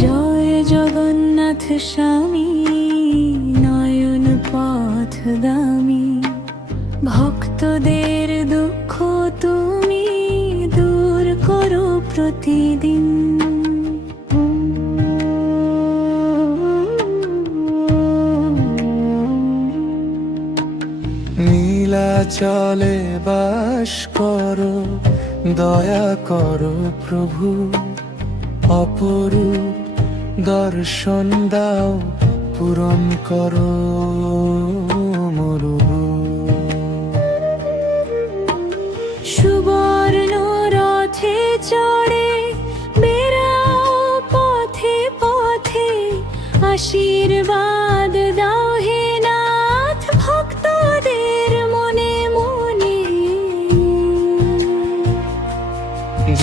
জয় জগন্নাথ স্বামী, নয়ন পথগামী, ভক্তদের দুঃখ তুমি দূর করো প্রতিদিন। নীলাচলে বাস করো, দয়া করো প্রভু, অপরূপ দর্শন দাও, পূরণ করো মরু। সুবর্ণ রথে চড়ে বেড়াও পথে পথে, আশীর্বাদ দাও হে নাথ ভক্তদের মনে মনে।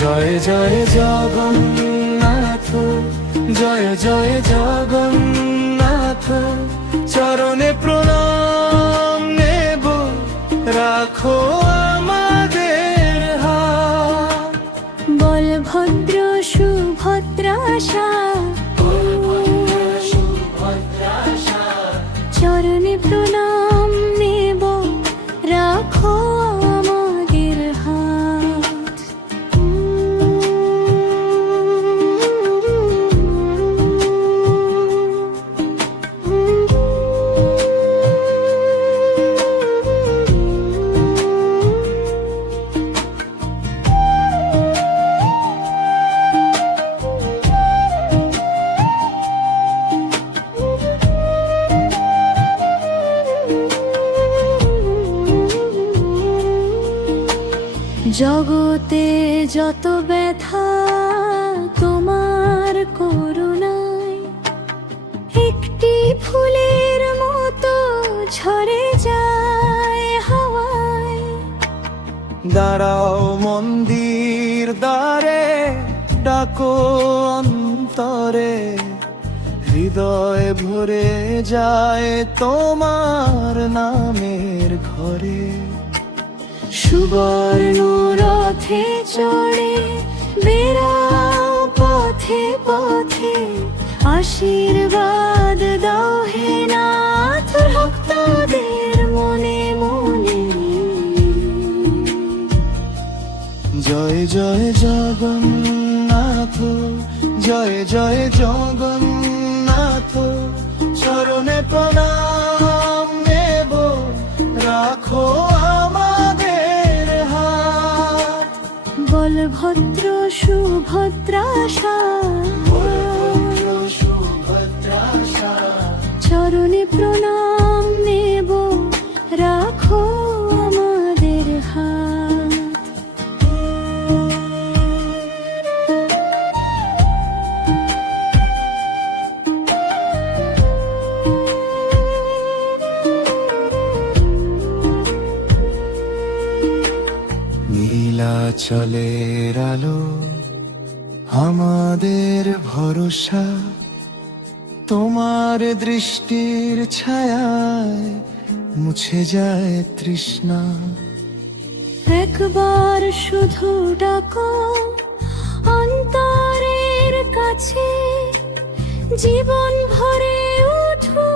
জয় জয় জগন্নাথ, জয় জয় জগন্নাথ, চরণে প্রণাম নেব, রাখো আমাদের হাত। বলভদ্র সুভদ্রাশা, চরণে প্রণাম নেব, রাখো আমাদের হাত। জগতে যত ব্যথা তোমার করুণায়, একটি ফুলের মতো ঝরে যায় হাওয়ায়। দাঁড়াও মন্দির দ্বারে, ডাকো অন্তরে, হৃদয় ভরে যায় তোমার নামের ঘরে। সুবর্ণ রথে চড়ে বেড়াও পথে পথে, আশীর্বাদ দাও হে নাথ ভক্তদের মনে মনে। জয় জয় জগন্নাথ, জয় জয় জগন্নাথ, চরণে প্রণাম নেব, রাখো আমাদের হাত। বলভদ্র সুভদ্রাশা, চরণে প্রণাম নেব, রাখো আমাদের হাত। নীলাচলের আলো আমাদের ভরসা, তোমার দৃষ্টির ছায়ায় মুছে যায় তৃষ্ণা। একবার শুধু ডাকো অন্তরের কাছে, জীবন ভরে উঠো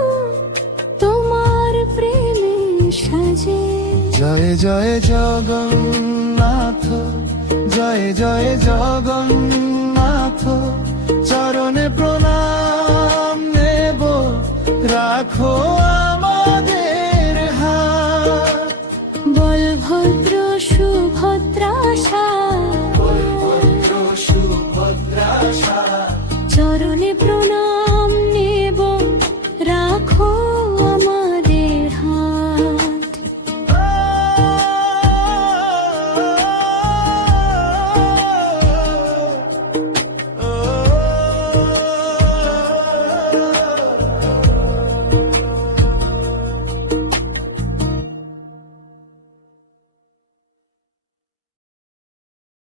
তোমার প্রেমে সাজে। জয় জয় জগন্নাথ, জয় জয় জগন্নাথ,